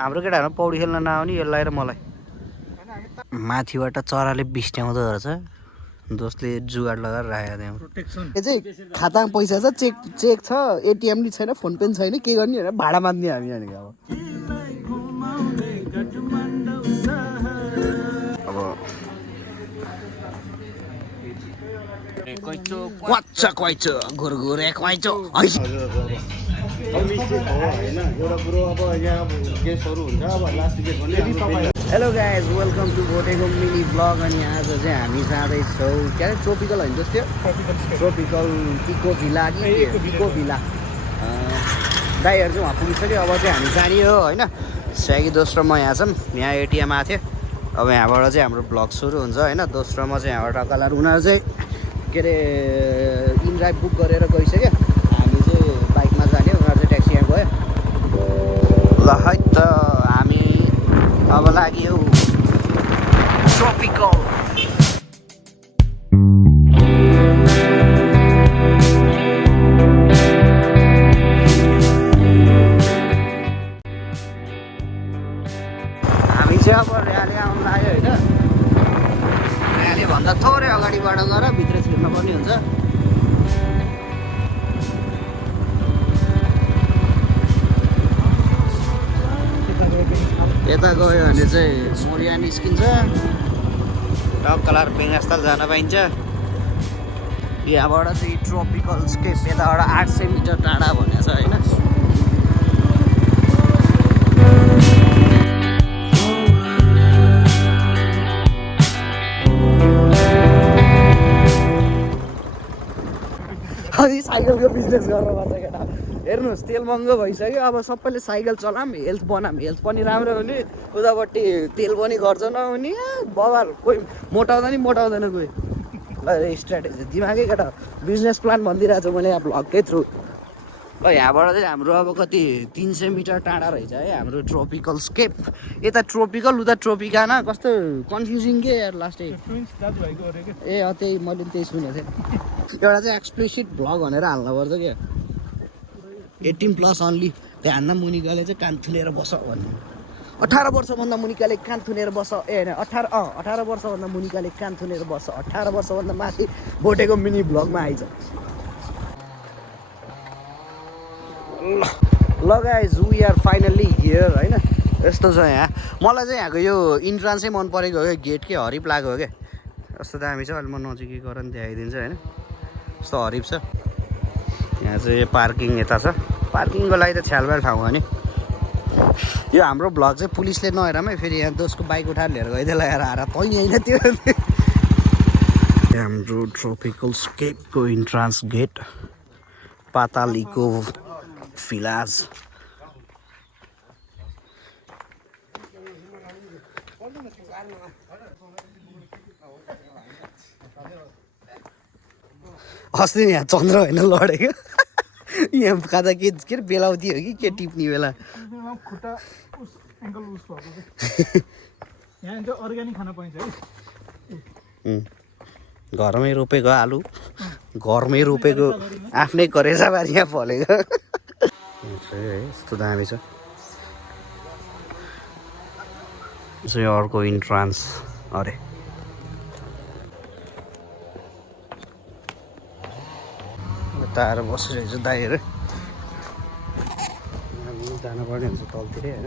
हाम्रो केटाहरू पौडी खेल्न नआउने यसलाई र मलाई माथिबाट चराले बिस्ट्याउँदो रहेछ दोस्तले जुगाड लगाएर राखेको त्यहाँ यो चाहिँ खातामा पैसा छ चेक छ एटिएम नि छैन फोन पे नि छैन के गर्ने भनेर भाडा मान्ने हामी भनेको अब क्वाच्चा क्वाइचो घुरघुरे क्वाइचो हेलो गाइज वेलकम टु भोटेको मिनी ब्लग अनि आज चाहिँ हामी जाँदैछौँ क्या अरे ट्रोपिकल होइन जस्तो ट्रोपिकल इको भिला कि इको भिला दाइहरू चाहिँ उहाँ पुगिसक्यो अब चाहिँ हामी जाने हो होइन स्यागी दोस्रो म यहाँ छौँ यहाँ एटिएम आएको थियो अब यहाँबाट चाहिँ हाम्रो ब्लग सुरु हुन्छ होइन दोस्रोमा चाहिँ यहाँबाट कलर उनीहरू चाहिँ के अरे इनड्राइभ बुक गरेर गइसक्यो हामी चाहिँ बाइकमा जाने उनीहरू चाहिँ ट्याक्सीमा गयो ल है त हामी अब लाग्यो ट्रोपिकल हामी चाहिँ अब र्याली आउनु लाग्यो होइन र्यालीभन्दा थोरै अगाडिबाट गएर भित्र छिर्नुपर्ने हुन्छ यता गयो भने चाहिँ मोरिया निस्किन्छ टक्कलार पेङास्थल जान पाइन्छ यहाँबाट चाहिँ ट्रोपिकल स्केप यताबाट 800 मिटर टाढा भनेको छ होइन अनि साइकलको बिजनेस गर्न पर्छ केटा हेर्नुहोस् तेल महँगो भइसक्यो अब सबैले साइकल चलाम हेल्थ बनाम हेल्थ पनि राम्रो हुने उतापट्टि तेल पनि खर्च नहुने बगार कोही मोटाउँदैन कोही ल स्ट्राटेजी दिमागै केटा बिजनेस प्लान भनिदिइरहेको छु मैले यहाँ भ्लगकै थ्रु ल यहाँबाट चाहिँ हाम्रो अब कति 300 मिटर टाढा रहेछ है हाम्रो ट्रोपिकल स्केप यता ट्रोपिकल उता ट्रोपिकाना कस्तो कन्फ्युजिङ के यार लास्ट ए त्यही मैले त्यही सुनेको थिएँ एउटा चाहिँ एक्सप्लिसिट भ्लग भनेर हाल्नुपर्छ क्या 18+ अन्ली त्यो हान्दा मुनिकाले चाहिँ कान थुनेर बस भन्नु 18 वर्षभन्दा मुनिकाले कान थुनेर बस ए होइन 18 वर्षभन्दा मुनिकाले कान थुनेर बस 18 वर्षभन्दा माथि भोटेको मिनी भ्लगमा आइज ल guys we are finally here होइन यस्तो छ यहाँ मलाई चाहिँ यहाँको यो इन्ट्रान्सै मन परेको हो क्या गेट के हरिप लाग्यो क्या यस्तो दामी छ अहिले म नजिकै गरेर देखाइदिन्छु होइन यस्तो हरिप छ यहाँ चाहिँ पार्किङ यता छ पार्किङको लागि त छ्यालबाल ठाउँ हो नि यो हाम्रो भ्लग चाहिँ पुलिसले नहेरमै फेरि यहाँ दोस्को बाइक उठाएर लिएर गइदियो लगाएर आएर तैँले होइन त्यो हाम्रो ट्रोपिकल स्केपको इन्ट्रान्स गेट पाताल इको भिलाज अस्ति यहाँ चन्द्र होइन लडेको यहाँ खाँदा के अरे बेलाउती हो कि के टिप्ने बेला खुट्टा एङ्कल उस भएको यहाँ अर्ग्यानिक खाना पाइन्छ है घरमै रोपेको आलु घरमै रोपेको आफ्नै करेसाबारीमा फलेको यस्तो दामी छ चाहिँ अर्को इन्ट्रान्स अरे यता आएर बसिरहेको छ दाइहरू हामी जानुपर्ने हुन्छ तलतिरै होइन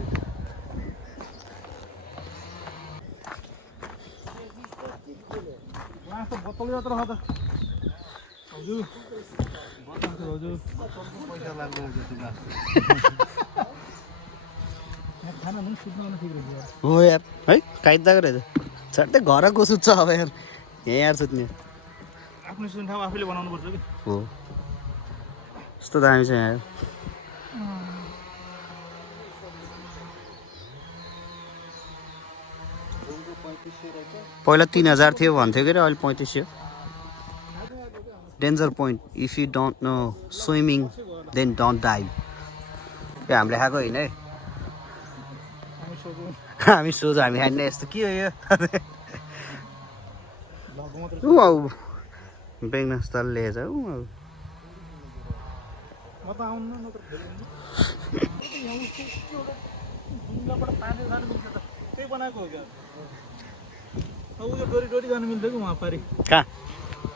हो यार है काइदा गरेछ झट्टै घर को सुत्छ अब यार यहाँ सुत्ने आफ्नो सुन ठाउँ आफैले बनाउनु पर्छ कि हो यस्तो दामी छ यहाँ पहिला 3000 थियो भन्थ्यो कि अहिले 3500 danger point if you don't know swimming then don't dive यो हामीले खाएको होइन है हामी सोझो हामी खाने यस्तो के हो यो बेग्नस्थल लिएछ ढुङ्गाबाट तानेर जानु मिल्छ त त्यही बनाएको हो क्या अब उयो डोरी डोरी जानु मिल्छ कि उहाँ पारि कहाँ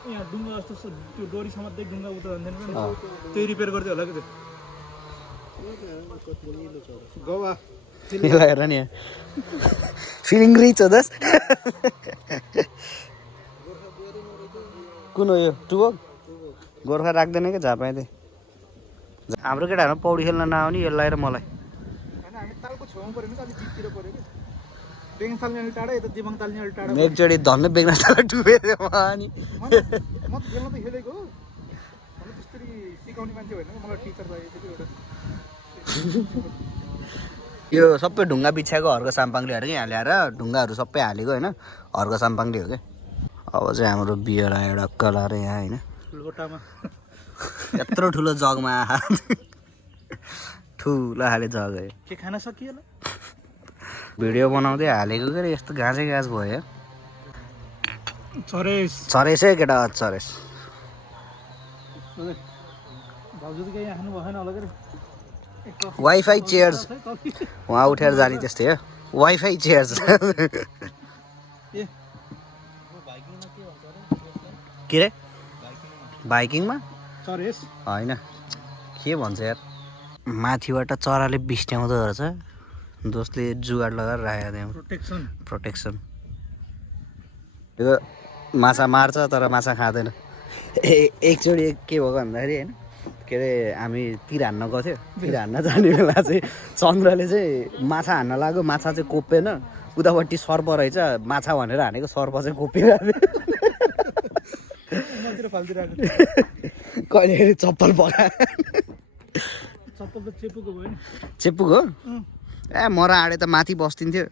यहाँ ढुङ्गा जस्तो त्यो डोरी समात्दै ढुङ्गा उता जान्दैन त्यही रिपेयर गर्दै होला कि त्यो गवा हेर नि फिलिङ रिच हो दस कुन हो यो टुबक गोर्खा राख्दैन कि झापाइँदै हाम्रो केटाहरूमा पौडी खेल्न नआउने यसलाई र मलाई होइन हामी तालको छेउमा पऱ्यो भने अलिक चिप्तिर पऱ्यो कि बेङ ताल्ने अलि टाढा यता दिमाग ताल्ने अलि टाढा एकचोटि धन्न बेग्न डुबेर अनि म त खेल्न त खेलेको हो मलाई त्यसरी सिकाउने मान्छे होइन मलाई टिचर चाहिएको थियो एउटा यो सबै ढुङ्गा बिछ्याएको हर्क साम्पाङले हेर यहाँ ल्याएर ढुङ्गाहरू सबै हालेको होइन हर्क साम्पाङले हो क्या अब चाहिँ हाम्रो बियर आयो एउटा कलर यहाँ होइन लोटामा यत्रो ठुलो जगमा ठुलो खाले जग है के खान सकिएला भिडियो बनाउँदै हालेको के अरे यस्तो घाँसै घाँस भयो चरेस चरेस है केटा चरेस भाउजू त केही खानु भएन होला के वाइफाई चेयर्स उहाँ उठेर जाने त्यस्तै हो वाइफाई चेयर्स ए के रे बाइकिङमा चरेस होइन के भन्छ यार माथिबाट चराले बिस्ट्याउँदो रहेछ जसले जुगाड लगाएर राखेको त्यहाँ प्रोटेक्सन प्रोटेक्सन यो माछा मार्छ तर माछा खाँदैन एकचोटि के भएको भन्दाखेरि होइन के अरे हामी तिर हान्न गएको थियो तिर हान्न जाने बेला चाहिँ चन्द्रले चाहिँ माछा हान्न लाग्यो माछा चाहिँ कोपेन उतापट्टि सर्प रहेछ माछा भनेर हानेको सर्प चाहिँ कोपिरहेको कहिले चप्पल पकायो चप्पल त चेपुको भयो नि चेपुको ए मरा आडे त माथि बस्दिन्थ्यो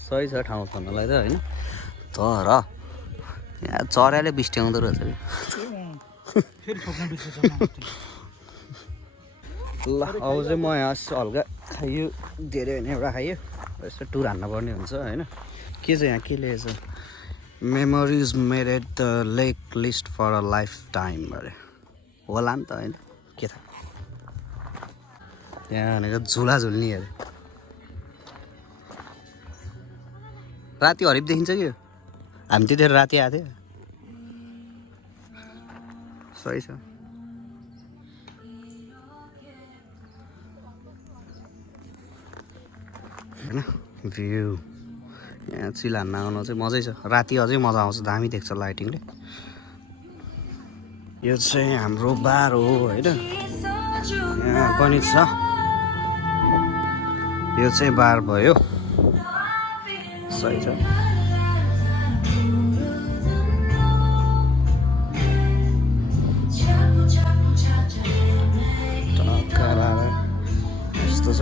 सही छ ठाउँ छन्नलाई त होइन तर यहाँ चराले बिस्ट्याउँदो रहेछ फेरि छोप्न बिर्सेछ ल अब चाहिँ म यहाँ हल्का खाइयो धेरै होइन एउटा खाइयो यसो टुर हान्न पर्ने हुन्छ होइन के छ यहाँ के लेखेको छ memories made at the lake last for a lifetime अरे होला नि त होइन के थाहा यहाँ भनेको झुला झुल्ने अरे राति हरिप देखिन्छ कि हामी त्यतिखेर राति आएको थियो सही छ होइन भ्यू यहाँ चिल हान्न आउनु चाहिँ मजै छ राति अझै मजा आउँछ दामी देख्छ लाइटिङले यो चाहिँ हाम्रो बार हो होइन यहाँ पनि छ यो चाहिँ बार भयो सही छ यस्तो छ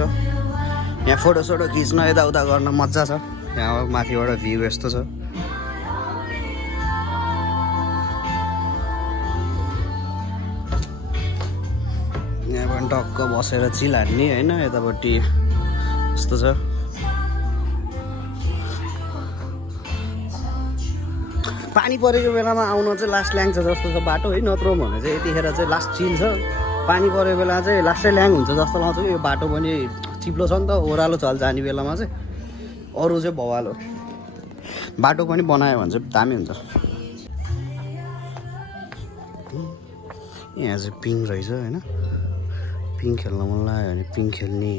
यहाँ फोटोसोटो खिच्न यताउता गर्न मजा छ यहाँ माथिबाट भ्यू यस्तो छ यहाँ पनि टक्क बसेर चिल हान्ने होइन यतापट्टि यस्तो छ पानी परेको बेलामा आउन चाहिँ लास्ट ल्याङ्छ जस्तो छ बाटो है नत्र भने चाहिँ यतिखेर चाहिँ लास्ट चिल छ पानी परेको बेला चाहिँ लास्टै ल्याङ हुन्छ जस्तो लाग्छ कि यो बाटो पनि चिप्लो छ नि त ओह्रालो चल जाने बेलामा चाहिँ अरू चाहिँ भवालो बाटो पनि बनायो भने चाहिँ दामी हुन्छ यहाँ चाहिँ पिङ रहेछ होइन पिङ खेल्न मन लाग्यो भने पिङ खेल्ने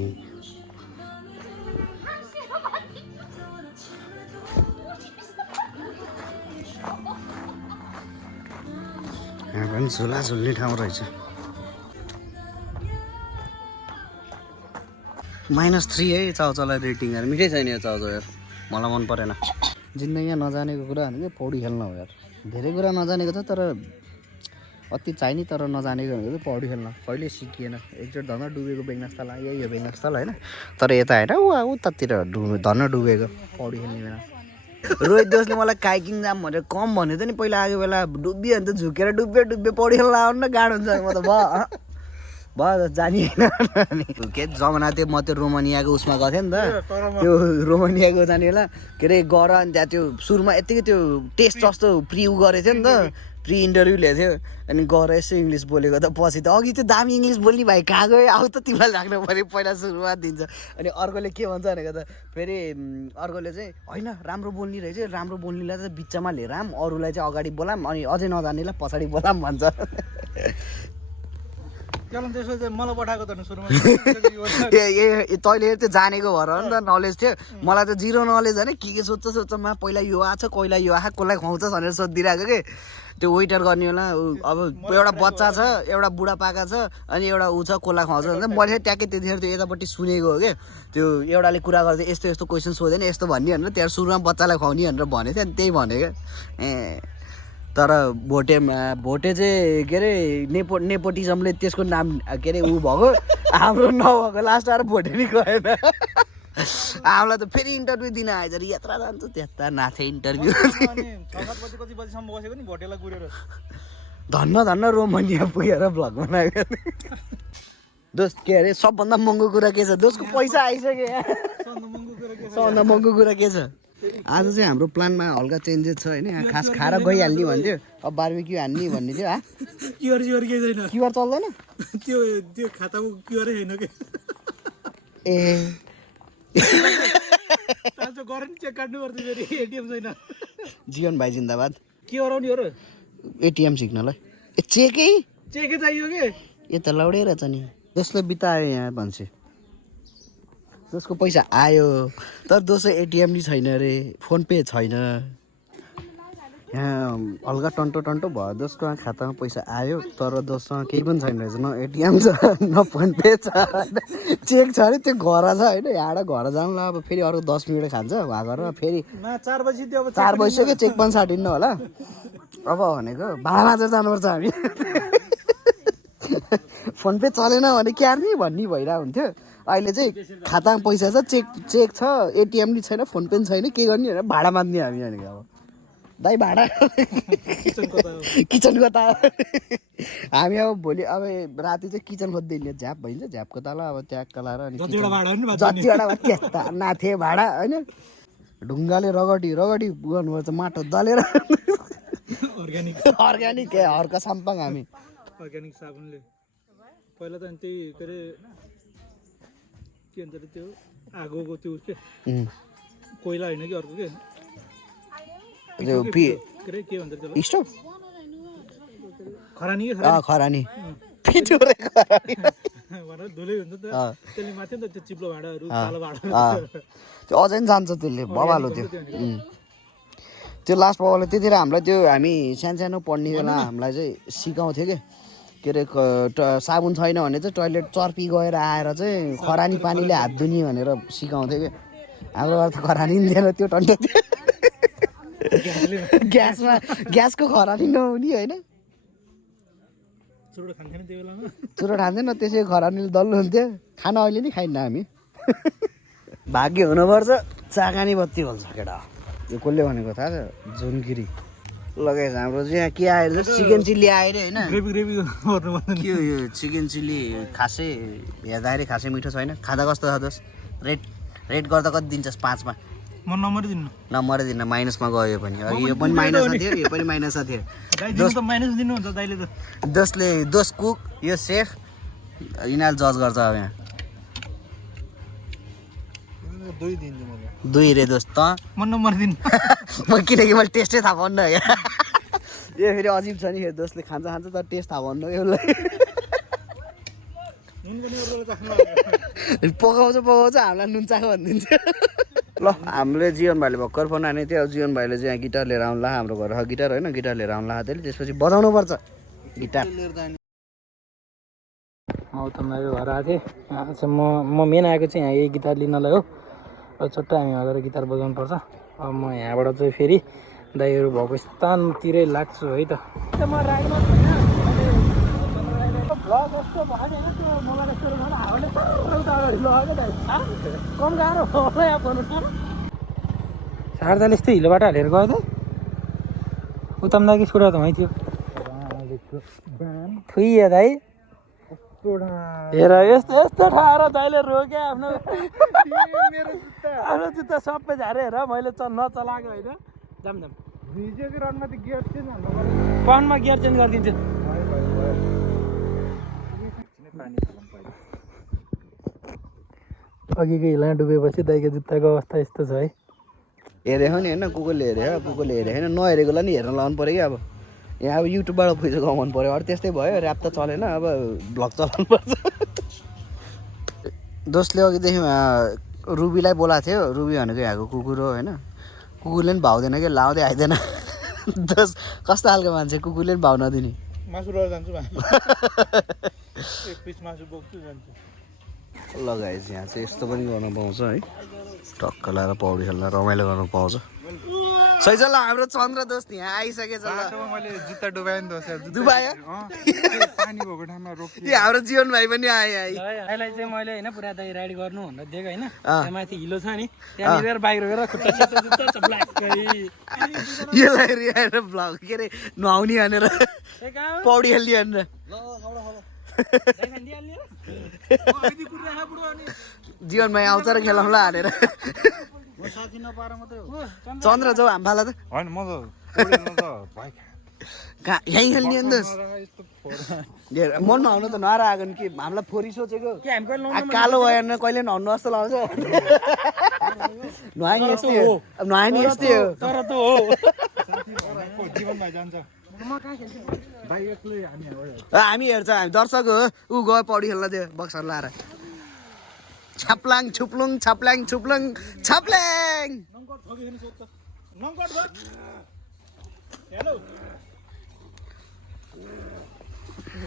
यहाँ पनि झुला झुल्ने ठाउँ रहेछ -3 है चाउचाउलाई रेटिङ यार मिठै छैन यो चाउचाउ यार मलाई मन परेन जिन्दगीमा नजानेको कुरा भनेको पौडी खेल्न हो यार धेरै कुरा नजानेको छ तर अति चाहिने तर नजानेको भनेको चाहिँ पौडी खेल्न कहिले सिकिएन एकचोटि धन्न डुबेको बेङ्गस्थल आयो यो बेङ्गस्थल होइन तर यता होइन उतातिर धन्न डुबेको पौडी खेल्ने बेला रोहित दोषले मलाई काइकिङ जाम भनेर कम भनेको थियो नि पहिला आएको बेला डुब्यो अन्त झुकेर डुब्यो पौडी खेल्न आउनु न गाह्रो हुन्छ म त भयो जानी होइन के जमाना त्यो म त्यो रोमानियाको उसमा गएको थिएँ नि त त्यो रोमानियाको जाने बेला के अरे गर अनि त्यहाँ त्यो सुरुमा यत्तिकै त्यो टेस्ट जस्तो प्रिउ गरेको थियो नि त प्री इन्टरभ्यू ल्याएको थियो अनि गएर यसो इङ्ग्लिस बोलेको त पछि त अघि त्यो दामी इङ्ग्लिस बोल्ने भाइ कहाँ गयो आऊ त तिमीलाई लाग्नु पऱ्यो पहिला सुरुवात दिन्छ अनि अर्कोले के भन्छ भनेको त फेरि अर्कोले चाहिँ होइन राम्रो बोल्ने रहेछ राम्रो बोल्नेलाई चाहिँ बिचमा लिएर आऊँ अरूलाई चाहिँ अगाडि बोलाम अनि अझै नजान्नेलाई पछाडि बोलाम भन्छ त्यसो चाहिँ मलाई पठाएको त सुरुमा तैँले त्यो जानेको भएर नि त नलेज थियो मलाई त जिरो नलेज होइन के सोध्छ मा पहिला यो आएको छ कसलाई यो आएको कसलाई खुवाउँछ भनेर सोधिदिरहेको के त्यो वेटर गर्ने होला अब एउटा बच्चा छ एउटा बुढापाका छ अनि एउटा ऊ छ कसलाई खुवाउँछ भने मैले ट्याक्कै त्यतिखेर त्यो यतापट्टि सुनेको हो क्या त्यो एउटाले कुरा गर्दै यस्तो यस्तो क्वेसन सोधेन यस्तो भन्ने भनेर त्यहाँ सुरुमा बच्चालाई खुवाउने भनेर भनेको थियो अनि त्यही भनेको तर भोटे चाहिँ के अरे नेपोटिजमले त्यसको नाम के अरे ऊ भएको हाम्रो नभएको लास्ट आएर भोटे नि गएन हामीलाई त फेरि इन्टरभ्यू दिन आएछ अरे यात्रा जान्छ त्यता नाथे इन्टरभ्यू धन्न रोमानिया पुगेर भ्लग बनाएको दोस्त के अरे सबभन्दा महँगो कुरा के छ दोस्तको पैसा आइसक्यो सबभन्दा महँगो कुरा के छ आज चाहिँ हाम्रो प्लानमा हल्का चेन्जेस छ होइन खास खाएर गइहाल्ने भन्थ्यो अब बार्बिक्यू हान्ने भन्ने थियो क्युआर चल्दैन त्यो खाताको क्युआरै छैन के ए चेक काट्नु पर्छ फेरि एटिएम छैन जीवन भाइ जिन्दाबाद के गराउने हो र एटिएम सिक्नलाई ए चेकै चाहियो के यो त लौडे रहेछ नि जसले बितायो यहाँ भन्छ जसको पैसा आयो तर दोस्रो एटिएम नि छैन अरे फोन पे छैन यहाँ हल्का टन्टो भयो दोस्रो खातामा पैसा आयो तर दोस्रोमा केही पनि छैन रहेछ न एटिएम छ न फोन पे छ चेक छ अरे त्यो घर छ होइन यहाँबाट घर जानु ल अब फेरि अर्को 10 मिनट खान्छ वहाँ गएर फेरि 4 बजी त्यो अब 4 बजिसक्यो चेक पनि साटिन्न होला अब भनेको भाडा माझेर जानुपर्छ हामी फोन पे चलेन भने के आर्ने भन्ने भइरहेको हुन्थ्यो अहिले चाहिँ खातामा पैसा छ चेक छ एटिएम नि छैन फोन पे पनि छैन के गर्ने भनेर भाडा माग्ने हामी भनेको अब दाइ भाडा किचनको ताला हामी अब भोलि अब राति चाहिँ किचन खोज्दै हिँड्ने झ्याप भइन्छ झ्यापको ताला अब ट्याक्क लाएर अनि जतिवटा त्यस्ता नाथे भाडा होइन ढुङ्गाले रगडी गर्नुपर्छ माटो दलेर अर्ग्यानिक हर्का साम्पाङ हामी अर्ग्यानिक साबुनले पहिला त अनि त्यही के अरे के भन्छ त्यो आगोको त्यो के कोइला होइन कि अर्को के के भन्छ त्यसलाई स्टोभ खरानी खरानी भनेर धुलै हुन्छ त त्यसले माथि नि त त्यो चिप्लो भाँडाहरू कालो भाँडा त्यो अझै जान्छ त्यसले बबालो त्यो लास्ट बबाले त्यतिखेर हामीलाई त्यो हामी सानो पढ्ने बेला हामीलाई चाहिँ सिकाउँथ्यो के अरे साबुन छैन भने चाहिँ टोइलेट चर्पी गएर आएर चाहिँ खरानी पानीले हात धुने भनेर सिकाउँथ्यो कि हाम्रोबाट त खरानी नि दिएन त्यो टन्टो थियो ग्यासको खरानी नहुने होइन चुरो खान्थेन त्यसै खरानीले दल्लो हुन्थ्यो खाना अहिले नि खाइन्न हामी भाग्य हुनुपर्छ चाकानी बत्ती भन्छ केटा यो कसले भनेको थाहा छ जुनगिरी लगाएछ हाम्रो चाहिँ यहाँ के आएर चिकन चिल्ली आएर होइन के हो यो चिकन चिल्ली खासै हेर्दाखेरि खासै मिठो छैन खाँदा कस्तो छ दोस् रेट गर्दा कति दिन्छस् 5 मा म नम्बरै दिन्न माइनसमा गयो यो पनि यो पनि माइनसमा थियो यो पनि माइनसमा थियो दोस कुक यो सेफ यिनीहरूले जज गर्छ अब यहाँ 2 रे दोस्त त म नम्बर दिन म किनकि मैले टेस्टै थाहा पाउन्न यो फेरि अजिब छ नि दोस्तले खान्छ तर टेस्ट थाहा पाउन्न यसलाई पकाउँछ हामीलाई नुन चाखो भनिदिन्छ ल हामीले जीवन भाइले भर्खर फोन हानेको थियो अब जीवन भाइले चाहिँ यहाँ गिटार लिएर आउनुला हाम्रो घर गिटार होइन गिटार लिएर आउनुला त्यसले त्यसपछि बजाउनु पर्छ गिटार त मेरो घर आएको थिएँ म मेन आएको चाहिँ यहाँ यही गिटार लिनलाई हो र छोट्टो हामी गएर गिटार बजाउनु पर्छ अब म यहाँबाट चाहिँ फेरि दाइहरू भएको स्थानतिरै लाग्छु है त म राइडमा कम गाह्रो सार्दाले यस्तो हिलोबाट हालेर गयो त उत्तम दाइको स्कुटर त वहीँ थियो थुइए दाइ हेर यस्तो ठाएर दाइले रोक्यो आफ्नो जुत्ता सबै झारे हेर मैले नचलाएको होइन जाम भिजेको रनमा त गियर चेन्ज हाल्नु पनमा गियर चेन्ज गरिदिन्छु अघिको हिला डुबेपछि दाइको जुत्ताको अवस्था यस्तो छ है हेरेको नि होइन कुकुरले हेऱ्यो कुकुरले हेरेको होइन नहेरेकोलाई नि हेर्न लाउनु पऱ्यो कि अब यहाँ अब युट्युबबाट पैसा कमाउनु पऱ्यो अरू त्यस्तै भयो ऱ्याप त चलेन अब भ्लग चलाउनु पर्छ दोस्तले अघिदेखि रुबीलाई बोलाएको थियो रुबी भनेको यहाँको कुकुर हो होइन कुकुरले पनि भाउदैन कि लाउँदै आइदिएन दोस्त कस्तो खालको मान्छे कुकुरले पनि भाउ नदिने मासु लिएर जान्छु एक पिस मासु बोक्छु जान्छु लगाएछ यहाँ चाहिँ यस्तो पनि गर्न पाउँछ है टक्क लगाएर पौडी खेल्न रमाइलो गर्न पाउँछ सैजल हाम्रो चन्द्र दोस्त यहाँ आइसकेछ ल मैले जुत्ता डुबाएँ नि दोस्त डुबायो पानी भएको ठाउँमा रोकियो ए हाम्रो जीवन भाइ पनि आए अहिले चाहिँ मैले होइन पुरा दाइ राइड गर्नु भनेर दिएको होइन त्यहाँ माथि हिलो छ नि त्यहाँनिर बाहिर गएर खुट्टा सिट्टा जुत्ता छ ब्ल्याकै यसलाई रिहाएर भ्लग के अरे नुहाउने भनेर पौडी खेल्ने भनेर जीवन भाइ आउँछ र खेलाउँला हानेर चन्द्र जाऊ हाम्फाला त होइन म कहाँ यहीँ खेल्ने अन्त म नुहाउनु त नआएर आएको नि कि हामीलाई फोरी सोचेको कालो भयो भने कहिले नुहाउनु जस्तो लाउँछ नुहाइ नि यस्तै हो नुहाइ नि यस्तै हो तर त हो जीवन भाइ जान्छ हामी हेर्छ हामी दर्शक हो ऊ गयो पौडी खेल्न त्यो बक्सर लाएर छाप्लाङ छुप्लुङ छाप्लाङ छुप्लुङ छाप्लाङ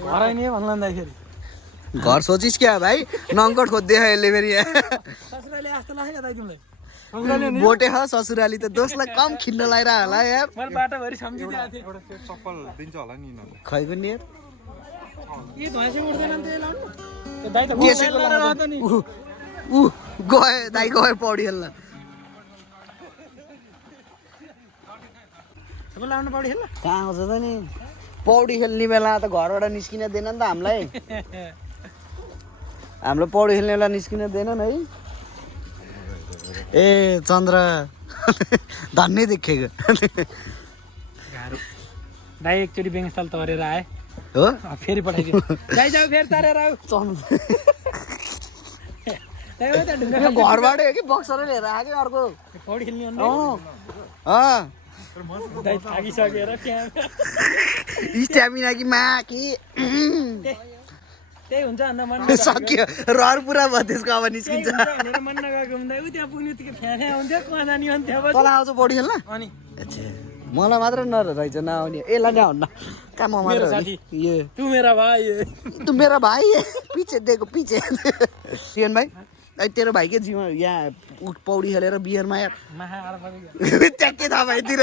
घर आइने भन्ला भन्दाखेरि घर सोचिस् क्या भाइ नङ्कट खोज्दै यसले फेरि ससुराले जस्तो लाग्यो दाइ तिमीलाई बोटे ह ससुराली त दोस्तलाई कम खिल्न लगाइरह होला यार मैले बाटोभरि सम्झिदिएको थिएँ एउटा सेट चप्पल दिन्छ होला नि यिनीहरूले खै पनि यार यी धैँसी उठ्दैन नि त्यही लाउनु त्यो दाइ त त्यसैको मोबाइल नि ऊ गयो दाइ गयो पौडी खेल्न सबै लाउनु पौडी खेल्न कहाँ आउँछ त नि पौडी खेल्ने बेला त घरबाट निस्किन दिएन नि त हामीलाई हाम्रो पौडी खेल्ने बेला निस्किन दिएनन् है ए चन्द्र धन्य देखेको दाइ एकचोटि बेङस्थल तरेर आए हो फेरि पठाइदियो दाइ जाऊ फेरि तरेर आऊ घरबाट हो कि बक्सर लिएर आएको अर्को पौडी खेल्ने दाइ थाकिसकेर स्ट्यामिना कि मा कि त्यही हुन्छ अन्त मन सक्यो रहर पुरा भयो त्यसको अब निस्किन्छ भनेर मन नगएको हुँदा उ त्यहाँ पुग्ने बित्तिकै फ्याफ्या हुन्थ्यो कहाँ जाने भन्थ्यो अब तल आउँछ पौडी खेल्न अनि मलाई मात्र नरहेछ नआउने यसलाई नहुन्न कहाँ म मात्र ये तू मेरा भाइ तू मेरा भाइ पिछे देखो पिछे सियन भाइ तेरो भाइ के जीवन यहाँ पौडी खेलेर बिहारमा यार त्यहाँ के थाहा भाइतिर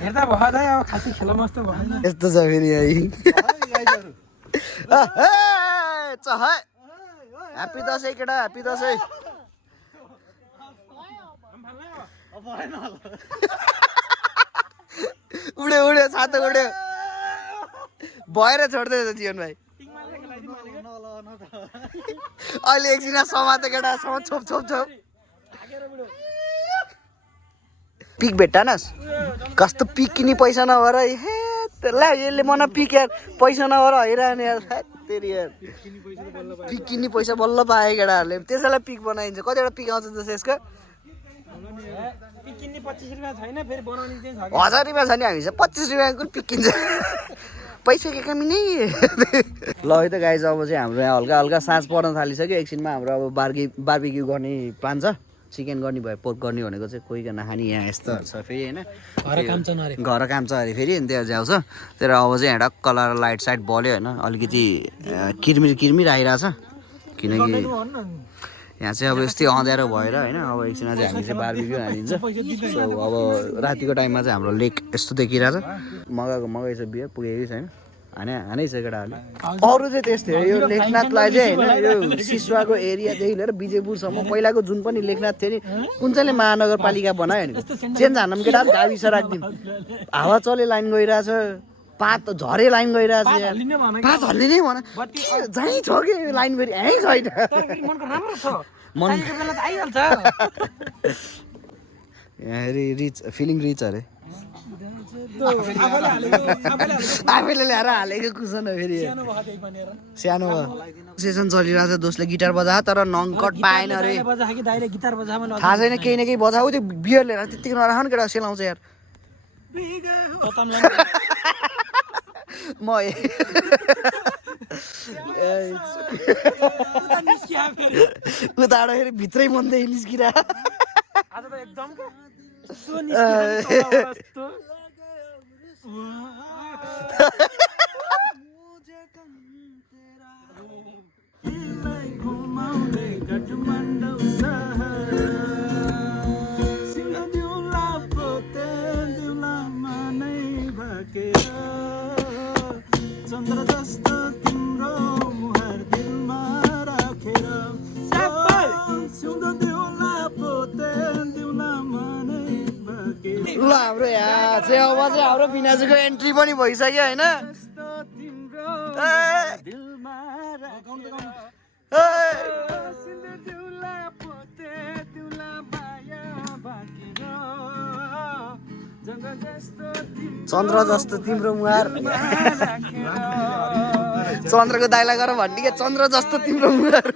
हेर्दा भयो दाइ अब खासै खेला मस्तो भएन यस्तो छ फेरि ह्याप्पी दसैँ केटा ह्याप्पी दसैँ उड्यो उड्यो छातो उड्यो भएर छोड्दै छ जीवन भाइ अहिले एकछिन समात केटा समा छोप छोप छोप पिक भेट्टानस् कस्तो पिक किनी पैसा नभएर हे ला यसले मलाई पिक यार पैसा नभएर हैरान यार तेरि यार पिक किन्ने पैसा बल्ल पाए केटाहरूले त्यसैलाई पिक बनाइन्छ कतिवटा पिक आउँछ जस्तो यसको 25 रुपैयाँ छैन फेरि बनाउने चाहिँ छ 1000 रुपियाँ छ नि हामी चाहिँ 25 रुपियाँको पिक किन्छ पैसा के कमी नै ल है त गाइज अब चाहिँ हाम्रो यहाँ हल्का हल्का साँझ पर्न थालिसक्यो एकछिनमा हाम्रो अब बार्बिक्यू गर्ने प्लान छ चिकन गर्ने भयो पोर्क गर्ने भनेको चाहिँ कोही नखाने यहाँ यस्तोहरू छ फेरि होइन घर काम छ अरे फेरि अनि त्यहाँ जाउँछ तर अब चाहिँ यहाँ डक्क लगाएर लाइट साइट बल्यो होइन अलिकति किरमिर आइरहेछ किनकि यहाँ चाहिँ अब यस्तै अँध्यारो भएर होइन अब एकछिनमा चाहिँ हामी चाहिँ बार्बिक्यू हालिन्छ सो अब रातिको टाइममा चाहिँ हाम्रो लेक यस्तो देखिरहेछ मगाएको छ बिहे पुगेकै छैन हानै छ केटाहरूले अरू चाहिँ त्यस्तै हो यो लेखनाथलाई चाहिँ होइन यो सिसुवाको एरियादेखि लिएर विजयपुरसम्म पहिलाको जुन पनि लेखनाथ थियो नि कुन चाहिँले महानगरपालिका बनायो नि चेन्ज हान्नु केटा गाविस राखिदिउँ हावा चले लाइन गइरहेछ पात त झरे लाइन गइरहेछ पात यार हल्लिने भन पात हल्लिने भन जहीँ छ कि लाइन फेरि यहीँ छैन तर फेरि मनको राम्रो छ चाहिएको बेला त आइहाल्छ रिच फिलिङ रिच अरे आफैले हालेको आफैले ल्याएर हालेको कुसन हो फेरि सानो भयो त्यही पनि हेर सानो भयो सेसन चलिरहेको छ दोस्ले गिटार बजा तर नङकट पाएन अरे दाइले बजा कि दाइले गिटार बजा मैले थाहा छैन केही न केही बजाऊ त्यो बियर लिएर त्यतिकै नराख न केटा सेलाउँछ यार म उताबाट फेरि भित्रै मन्दै निस्किरा आज त एकदम यस्तो निस्कियो यस्तो चन्द्र जस्तो तिम्रो मुहार दिलमा राखेर सिउँदो देउला पोते दिउला मनै भाकेर ल हाम्रो यहाँ चाहिँ अब चाहिँ हाम्रो बिनाजुको एन्ट्री पनि भइसक्यो होइन तिम्रो दिलमा राखेर सिउँदो देउला पोते दिउला माया भाकेर चन्द्र जस्तो चन्द्र जस्तो तिम्रो मुहार चन्द्रको दाइला गर भन्ने के चन्द्र जस्तो तिम्रो मुहार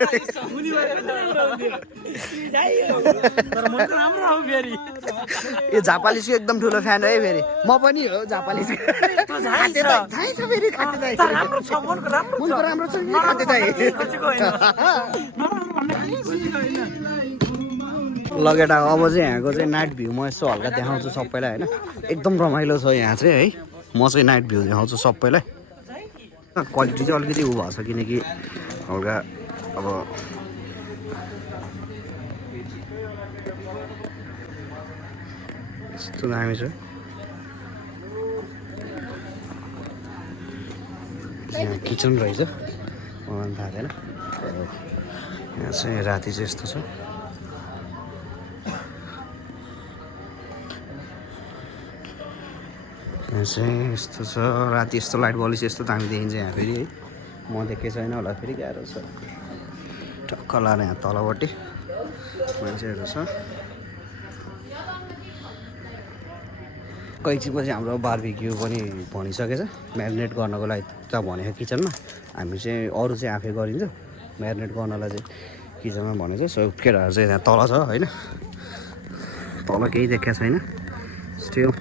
यो झापालिसको एकदम ठुलो फ्यान है फेरि म पनि हो झापालिसको मनको राम्रो छ नि खाते दाइ लगेटा अब चाहिँ यहाँको चाहिँ नाइट भ्यू म यसो हल्का देखाउँछु सबैलाई होइन एकदम रमाइलो छ यहाँ चाहिँ है म चाहिँ नाइट भ्यू देखाउँछु सबैलाई क्वालिटी चाहिँ अलिकति उ भएको छ किनकि हल्का अब यस्तो दामी छ यहाँ किचन रहेछ मलाई थाहा छैन यहाँ चाहिँ राति चाहिँ यस्तो छ यहाँ चाहिँ यस्तो छ राति यस्तो लाइट बलिस यस्तो दामी देखिन्छ यहाँ फेरि है म देखेको छैन होला फेरि गाह्रो छ टक्क लाएर यहाँ तलपट्टि मान्छेहरू छ कैचीपछि हाम्रो बार्बिक्यू पनि भनिसकेछ म्यारिनेट गर्नको लागि त भनेको किचनमा हामी चाहिँ अरू चाहिँ आफै गरिन्छ म्यारिनेट गर्नलाई चाहिँ किचनमा भनेको छ सो केटाहरू चाहिँ यहाँ तल छ होइन तल केही देखाएको छैन स्टिल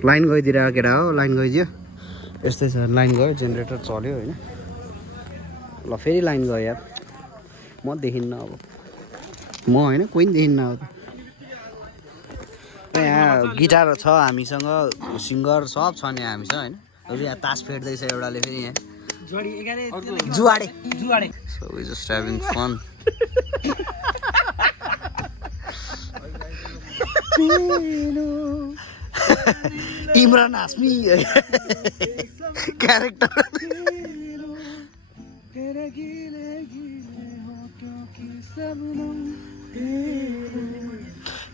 लाइन गइदिरहेको केटा हो लाइन गइदियो यस्तै छ लाइन गयो जेनेरेटर चल्यो होइन ल फेरि लाइन गयो यार म देखिन्न अब म होइन कोही पनि देखिन्न अब यहाँ गिटार छ हामीसँग सिङ्गर सब छ नि हामीसँग होइन अरू यहाँ तास फेर्दैछ एउटाले फेरि यहाँ जुवाडे so we just having fun Emraan Hashmi character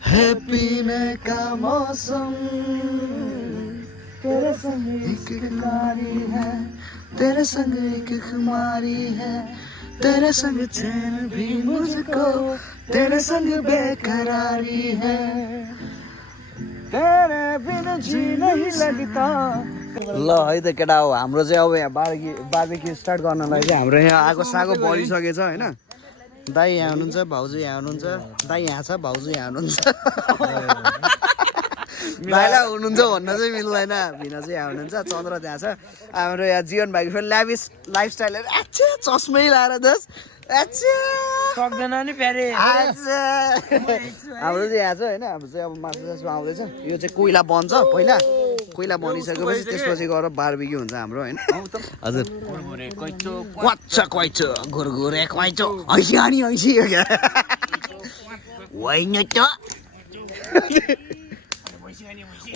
है पीने का मौसम तेरे संग एक खुमारी है तेरे संग एक खुमारी है तेरे संग चैन भी मुझको तेरे संग बेकरारी है तेरे बिना जी नहीं लगता ल है त केटा हो हाम्रो चाहिँ अब यहाँ बार्बिक्यू स्टार्ट गर्नलाई चाहिँ हाम्रो यहाँ आगो सागो बलिसकेछ होइन दाइ यहाँ हुनुहुन्छ भाउजू यहाँ हुनुहुन्छ दाइ यहाँ छ भाउजू यहाँ हुनुहुन्छ भाइलाई हुनुहुन्छ भन्न चाहिँ मिल्दैन भिना चाहिँ यहाँ हुनुहुन्छ चन्द्र त्यहाँ छ हाम्रो यहाँ जीवन भाइको फेरि ल्याभिस लाइफस्टाइलहरू अच्छा चस्मै लाएर दस अच्छा सक्दैन नि प्यारे हाम्रो चाहिँ यहाँ छ होइन हाम्रो चाहिँ अब मासु सासु आउँदैछ यो चाहिँ कोइला बन्छ पहिला कोइला बनिसकेपछि त्यसपछि गएर बार्बिक्यू हुन्छ हाम्रो होइन हजुर क्वाच्च क्वाइच घुरघुरे क्वाइच ऐसी अनि ऐसी होइन त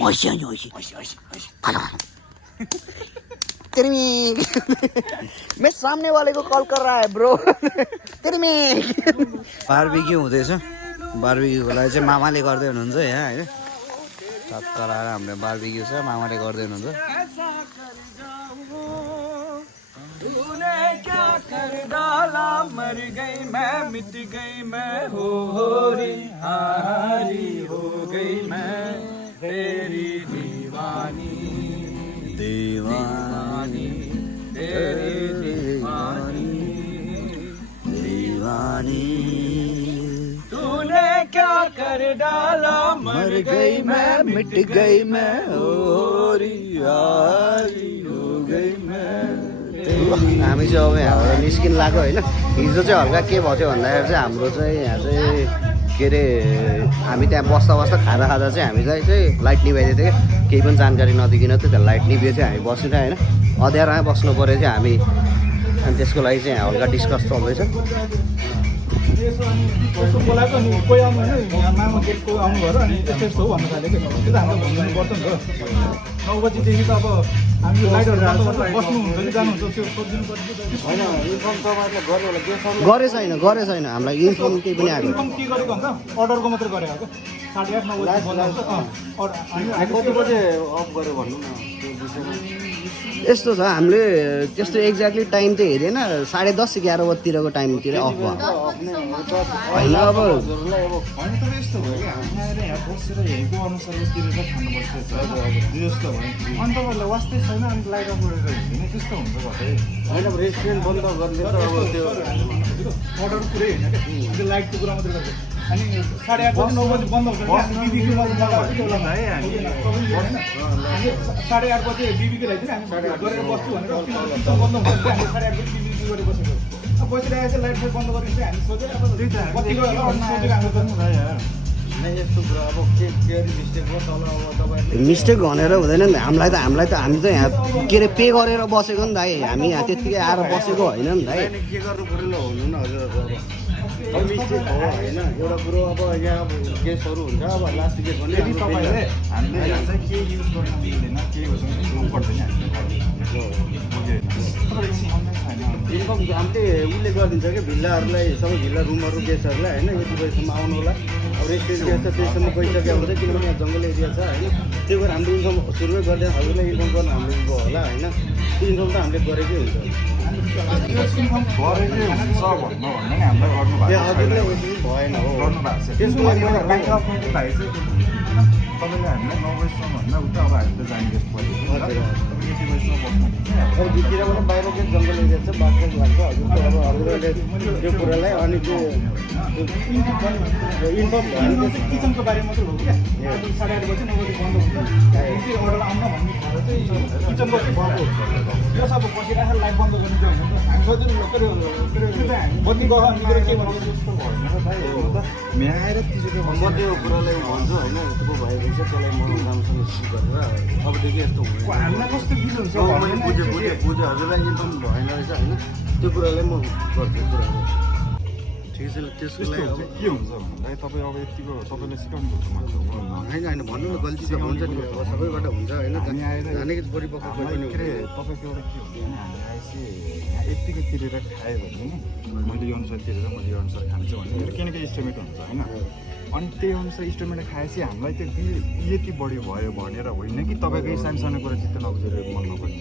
ऐसी अनि ऐसी तेरे में मैं सामने वाले को कॉल कर रहा है ब्रो तेरे में बार्बिक्यू हुँदैछ बार्बिक्यूको लागि चाहिँ मामाले गर्दै हुनुहुन्छ यहाँ होइन टक्क लगाएर हाम्रो बारबिक्यू छ मामाले गर्दै हुनुहुन्छ तूने क्या कर डाला मर गई मैं मिट गई मैं हो री हारी हो गई मैं तेरी दीवानी दीवानी तेरी दीवानी दीवानी तूने क्या कर डाला मर गई मैं मिट गई मैं हो री हारी हो गई मैं हामी चाहिँ अब यहाँबाट निस्किन लाग्यो होइन हिजो चाहिँ हल्का के भयो थियो भन्दाखेरि चाहिँ हाम्रो चाहिँ यहाँ चाहिँ के अरे हामी त्यहाँ बस्दा बस्दा खाँदा खाँदा चाहिँ हामीलाई चाहिँ लाइट निभाइदिएको थियो क्या केही पनि जानकारी नदिकन थियो त्यहाँ लाइट निभियो थियो हामी बस्नु थियो होइन अँध्यारोमा बस्नु पऱ्यो थियो हामी अनि त्यसको लागि चाहिँ हल्का डिस्कस चल्दैछ यसो बोलाएको अनि कोही आउनु होइन यहाँ मामा गेटको आउनु भयो अनि यस्तो यस्तो हो भन्नु थाल्यो कि त्यो त हामीलाई भन्नु पर्छ नि त 9 बजीदेखि त अब हामी लाइटहरू बस्नुहुन्छ कि जानुहुन्छ त्यो सोधिदिनु पर्छ होइन इन्फर्म तपाईँहरूले गरे छैन हामीलाई इन्फर्म केही पनि आएको इन्फर्म के गरेको भन्दा अर्डरको मात्रै गरेको क्या 8:30 9 बजी बन्द हुन्छ कति बजे अफ गऱ्यो भन्नु न यस्तो छ हामीले त्यस्तो एक्ज्याक्टली टाइम चाहिँ हेरेन 10:30 11 बजीतिरको टाइमतिर अफ भयो होइन अब होइन तर यस्तो भयो कि हामी आएर यहाँ बसेर यहीँको अनुसारले तिरेर खानुपर्छ जस्तो भयो अनि तपाईँहरूलाई वास्तै छैन अनि लाइट अफ गरेर हिँड्ने त्यस्तो हुन्छ कतै होइन रेस्टुरेन्ट बन्द गर्ने त अब त्यो अर्डर पुरै होइन क्या त्यो लाइटको कुरा मात्रै गर्छ अनि 8:30 बजी 9 बजी बन्द हुन्छ हामी 8:30 बजी बिबीको लागि हामी गरेर बस्छु भनेर बन्द हुन्छ हामी 8:30 बजी बिबी गरेर बसेको अब बसिरहेको चाहिँ लाइट बन्द गर्ने चाहिँ हामी सोचेर अब बत्तीको होला भन्ने सोचेर हामी गर्नु यस्तो कुरा अब के मिस्टेक भयो तल अब तपाईँहरूले मिस्टेक भनेर हुँदैन नि हामी त हामी त यहाँ के अरे पे गरेर बसेको नि दाइ हामी यहाँ त्यत्तिकै आएर बसेको होइन नि दाइ के गर्नु पऱ्यो ल हुनु न हजुर अब मिस्टेक हो होइन एउटा कुरो अब यहाँ अब गेस्टहरू हुन्छ अब लास्ट गेस्ट भने यदि तपाईँले हामीले यहाँ चाहिँ के युज गर्नु मिल्दैन के हो भने पर्दैन इन्कम हामीले उसले गरिदिन्छ कि भिल्लाहरूलाई सबै भिल्ला रुमहरू गेस्टहरूलाई होइन यति बजीसम्म आउनु होला अब रेस्टुरेन्ट गेस्ट त त्यससम्म गइसकेको हुन्छ किनभने यहाँ जङ्गल एरिया छ होइन त्यही भएर हामीले इन्कम सुरुमै गर्दा हजुरलाई इन्कम गर्नु हाम्रो होला होइन त्यो इन्कम त हामीले गरेकै हुन्छ गरेकै हुन्छ भन्नु भन्दा नि हामीलाई गर्नु त्यो हजुरले भएन हो गर्नु भएको छ त्यसको लागि लाइट अफ गर्ने भाइ चाहिँ तपाईँले हामीलाई 9 बजीसम्म भन्दा उता अब हामी त जाने गेस्ट पऱ्यो यति बजीसम्म बस्नु अब भित्र पनि बाहिर चाहिँ जङ्गल एरिया छ बाख्राको लाग्छ हजुरको अब हजुरहरूले त्यो कुरालाई अनि त्यो इन्फर्म भयो किचनको बारेमा मात्रै हो क्या 8:30 बजी 9 बजी बन्द हुन्छ त्यहाँदेखि अर्डर आउन भन्ने खाएर चाहिँ किचनको चाहिँ भएको यो सब बसिरहेको लाइट बन्द गर्ने चाहिँ होइन हामी सोध्नु बत्ती गयो अनि के भन्नु जस्तो भएन यहाँ आएर तिजोको म त्यो कुरालाई भन्छु होइन यस्तो भएको छ त्यसलाई म राम्रोसँग सिक गरेर अबदेखि यस्तो हुँदैन हामीलाई कस्तो बिल हुन्छ बुझ्यो हजुरलाई इन्कम भएन रहेछ होइन त्यो कुरालाई म गर्छु कुराहरू ठिक छ त्यसको लागि अब के हुन्छ भन्दा तपाईँ अब यतिको सबैलाई सिकाउनु पर्छ होइन भन्नु न गल्ती त हुन्छ नि अब सबैबाट हुन्छ होइन जानेको परिपक्व पनि के अरे तपाईँको एउटा के हुन्छ भने हामी आएपछि यहाँ यत्तिकै तिरेर खायो भने नि मैले यो अनुसार तिरेर मैले यो अनुसार खान्छु भने केही न केही इस्टिमेट हुन्छ होइन अनि त्यही अनुसार इस्टिमेट खाएपछि हामीलाई त्यो बिल यति बढी भयो भनेर होइन कि तपाईँकै सानो सानो कुरा चित्त नबुझेर मन नपर्ने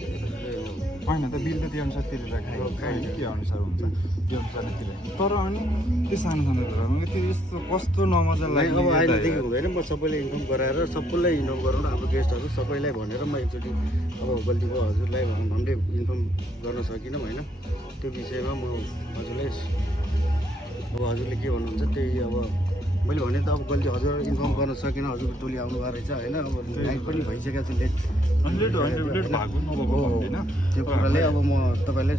होइन त बिल त त्यो अनुसार तिरेर खायो होइन के अनुसार हुन्छ त्यो अनुसारले तिरेर तर अनि त्यो सानो सानो कुरामा त्यो यस्तो कस्तो नमजा अब लाग्यो अहिलेदेखि हुँदैन म सबैलाई इन्फर्म गराएर सबैलाई इन्फर्म गराउनु हाम्रो गेस्टहरू सबैलाई भनेर म एकचोटि अब गल्ती भयो हजुरलाई हामीले इन्फर्म गर्न सकिनौँ होइन त्यो विषयमा म हजुरलाई अब हजुरले के भन्नुहुन्छ त्यही अब मैले भने त अब गल्ती हजुर इन्फर्म गर्न सकिनँ हजुरको टोली आउनु भएको रहेछ होइन अब नाइट पनि भइसकेको छ लेट त्यो कुराले अब म तपाईँलाई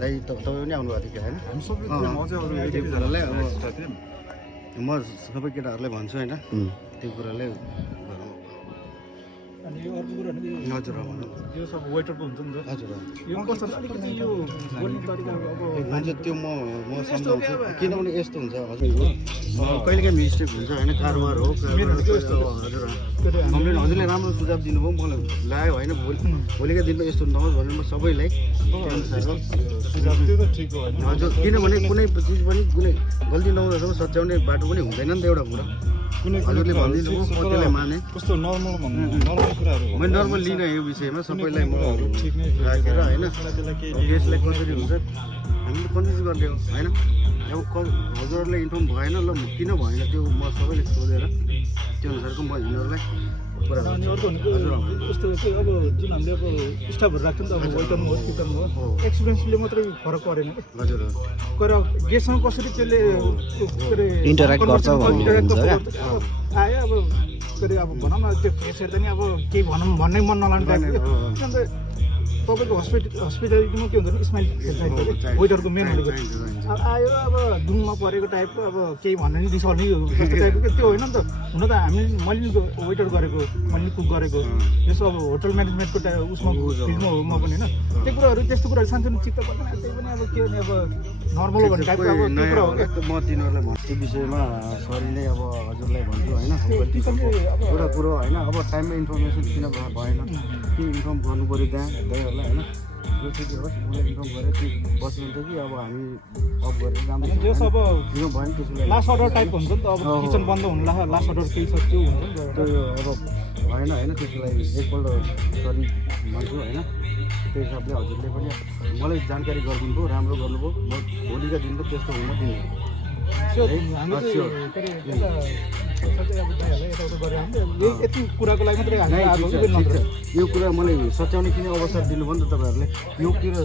दाइ तपाईँ पनि आउनुभएको थियो कि होइन त्यो कुरालाई अब म सबै केटाहरूलाई भन्छु होइन त्यो कुरालाई गरौँ अनि अर्को कुरा हजुर यो सब वेटरको हुन्छ नि त हजुर यो कस्तो अलिकति यो बोल्ने तरिका अब हुन्छ त्यो म सम्झाउँछु किनभने यस्तो हुन्छ हजुर कहिलेकाहीँ मिस्टेक हुन्छ होइन कारोबार हो हजुर कम्प्लेन हजुरले राम्रो सुझाव दिनुभयो मलाई लाग्यो होइन भोलिका दिनमा यस्तो नहोस् भनेर म सबैलाई सुझाव त्यो त ठिक हो होइन हजुर किनभने कुनै चिज पनि कुनै गल्ती नहुँदासम्म सच्याउने बाटो पनि हुँदैन नि त एउटा कुरा कुनै हजुरले भनिदिनु भयो म त्यसलाई माने कस्तो नर्मल भन्नु नर्मल कुराहरू हो मैले नर्मल लिनँ यो विषयमा सबैलाई म ठिक नै राखेर होइन त्यसलाई केही केसलाई कसरी हुन्छ हामीले कन्फ्युज गर्ने हो होइन अब हजुरहरूले इन्फर्म भएन ल किन भएन त्यो म सबैले सोधेर त्यो अनुसारको म यिनीहरूलाई कुरा अनि अर्को भनेको यस्तो चाहिँ अब जुन हामीले अब स्टाफहरू राख्छ नि त अब वेटरमा होस् किचनमा होस् एक्सपिरियन्सले मात्रै फरक परेन कि हजुर तर गेस्टसँग कसरी त्यसले के अरे Interact गर्छ भन्ने interact हुन्छ क्या? गर्छ, अब आयो अब के अरे अब भनौँ न त्यो फेस हेर्दा नि अब केही भनौँ भन्नै मन नलाग्ने टाइपको अन्त तपाईँको हस्पिटालिटीमा के हुन्छ भने स्माइल चाहिन्छ कि वेटरको मेन भनेको अब आयो अब दुङमा परेको टाइपको अब केही भन्ने नि रिसाउने जस्तो टाइपको के त्यो होइन नि त हुन त हामी मैले वेटर गरेको मैले कुक गरेको यसो अब होटल म्यानेजमेन्टको उसमा फिल्डमा हो म पनि होइन त्यो कुराहरू त्यस्तो कुराहरू सानसानो चित्त पर्दैन त्यही पनि अब के भने अब नर्मल हो भन्ने टाइपको अब त्यो कुरा हो क्या म तिनीहरूलाई भन्छु त्यो विषयमा सरी नै अब हजुरलाई भन्छु होइन गल्ती कुरा कुरो होइन अब टाइममा इन्फर्मेसन किन भएन के इन्फर्म गर्नु पऱ्यो त्यहाँहरूलाई होइन जसरी होस् मलाई इन्फर्म गरेर त्यो बस्नुहुन्थ्यो कि अब हामी अफ गरेर राम्रो जस अब ढिलो भयो नि त्यसलाई लास्ट अर्डर टाइप हुन्छ नि त अब किचन बन्द हुनु लास्ट अर्डर केही छ त्यो हुन्छ नि त त्यो अब भएन होइन त्यसलाई एकपल्ट सरी भन्छु होइन त्यो हिसाबले हजुरले पनि मलाई जानकारी गरिदिनु भयो राम्रो गर्नुभयो म भोलिका दिन त त्यस्तो हुन दिनु हामी चाहिँ के अरे यता सबै अब दाइहरूलाई यताउता गरेर हामीले यति कुराको लागि मात्रै हामी आएको कि नत्र यो कुरा मलाई सच्याउने किन अवसर दिनुभयो नि त तपाईँहरूले यो कुरा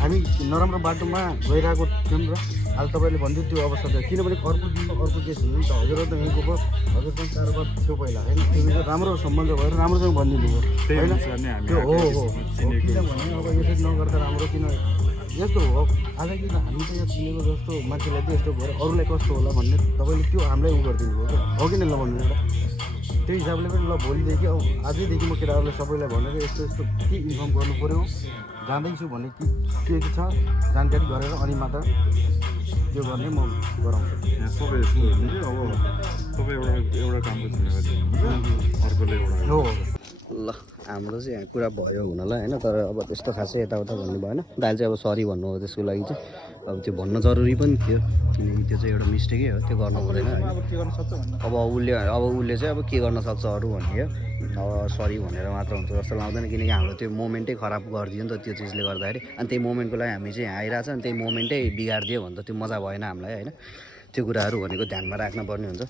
हामी नराम्रो बाटोमा गइरहेको थियौँ र आज तपाईँले भनिदियो त्यो अवसर किनभने अर्को दिन अर्को केस हुन्छ नि त हजुरहरू त यहीँको भयो हजुरसँग कारोबार थियो पहिला होइन त्यो राम्रो सम्बन्ध भएर राम्रोसँग भनिदिनु भयो होइन त्यो हो किनभने अब यसरी नगर्दा राम्रो किन यस्तो हो आज किन हामी त यहाँ चिनेको जस्तो मान्छेलाई चाहिँ यस्तो भएर अरूलाई कस्तो होला भन्ने तपाईँले त्यो हामीलाई उ गरिदिनु भयो क्या हो कि नै ल भन्नु एउटा त्यही हिसाबले पनि ल भोलिदेखि अब आजैदेखि म केटाहरूलाई सबैलाई भनेर यस्तो यस्तो के इन्फर्म गर्नु पऱ्यो जाँदैछु भने के छ जानकारी गरेर अनि मात्र त्यो गर्ने म गराउँछु यहाँ सबै यस्तो हुन्छ कि अब सबै एउटा कामको जिम्मेवारी दिनुहुन्छ अर्कोले एउटा हो ल हाम्रो चाहिँ यहाँ कुरा भयो हुनलाई होइन तर अब त्यस्तो खासै यताउता भन्नु भएन दाइले चाहिँ अब सरी भन्नु हो त्यसको लागि चाहिँ अब त्यो भन्नु जरुरी पनि थियो किनकि त्यो चाहिँ एउटा मिस्टेकै हो त्यो गर्नु हुँदैन होइन अब के गर्न सक्छ भन्दा अब उसले चाहिँ अब के गर्न सक्छ अरू भन्ने अब सरी भनेर मात्र हुन्छ जस्तो लाग्दैन किनकि हाम्रो त्यो मोमेन्टै खराब गरिदियो नि त त्यो चिजले गर्दाखेरि अनि त्यही मोमेन्टको लागि हामी चाहिँ यहाँ आइरहेको छ अनि त्यही मोमेन्टै बिगारिदियो भने त त्यो मजा भएन हामीलाई होइन त्यो कुराहरू भनेको ध्यानमा राख्नुपर्ने हुन्छ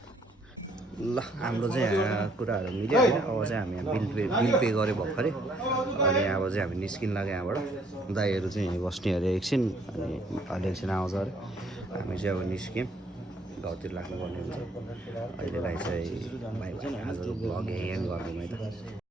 ल हाम्रो चाहिँ यहाँ कुराहरू मिल्यो होइन अब चाहिँ हामी यहाँ बिल पे गऱ्यो भर्खरै अनि अब चाहिँ हामी निस्किन लाग्यो यहाँबाट दाइहरू चाहिँ यहीँ बस्ने अरे एकछिन अनि अहिले एकछिन आउँछ अरे हामी चाहिँ अब निस्क्यौँ घरतिर लाग्नुपर्ने हुन्छ अहिलेलाई चाहिँ भाइ आज भ्लग यहीँ गर्नु है त